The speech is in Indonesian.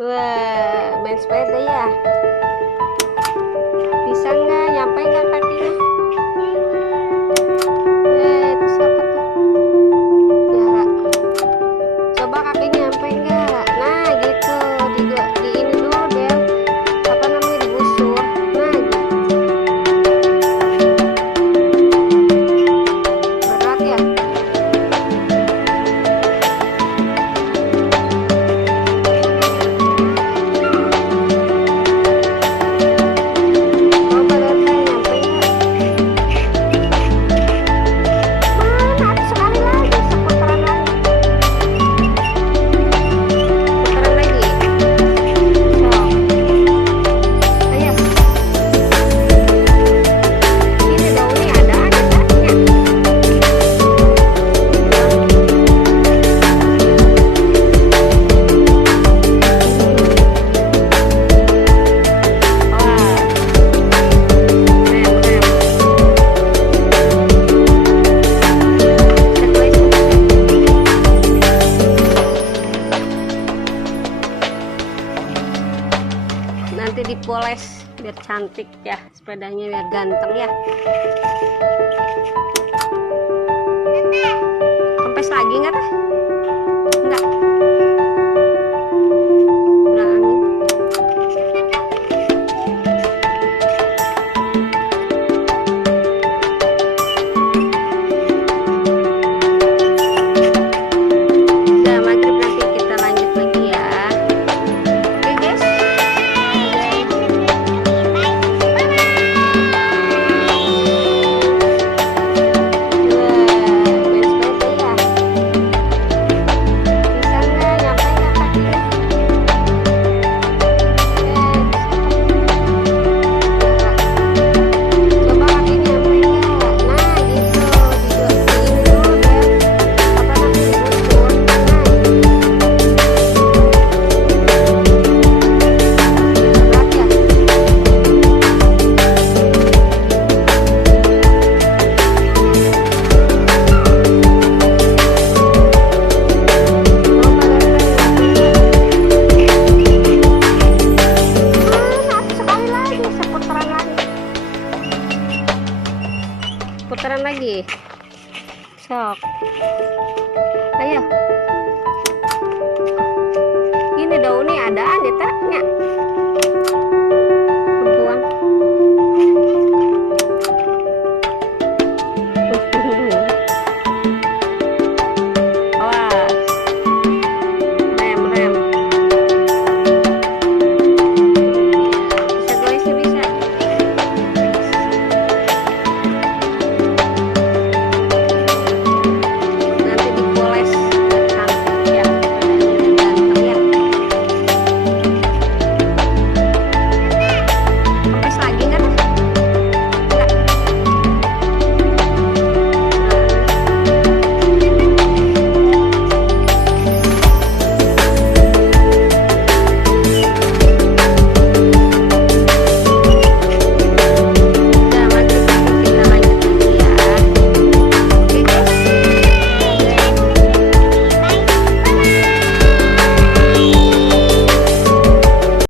Wah, main sepeda ya. Bisa nggak? Nyampe nggak kakinya? Itu siapa tuh? Ya, coba kakinya nyampe nggak? Nah, gitu. Di ini dulu deh. Apa namanya, digusur. Nah, gitu. Berat ya. Coba lihat nyampe nggak? Mana? Ada sekali lagi, seputaran lagi. Putaran lagi. So, ayo. Ini daunnya ada aja taknya. Wah, rem. Nanti dipoles biar cantik ya, sepedanya biar ganteng ya. Kempes lagi nggak teh? Nggak. Udah angin. Udah maghrib, nanti kita lanjut lagi ya. Oke guys. Putaran lagi, sok, ayo. Ini daunnya adaan ya taknya.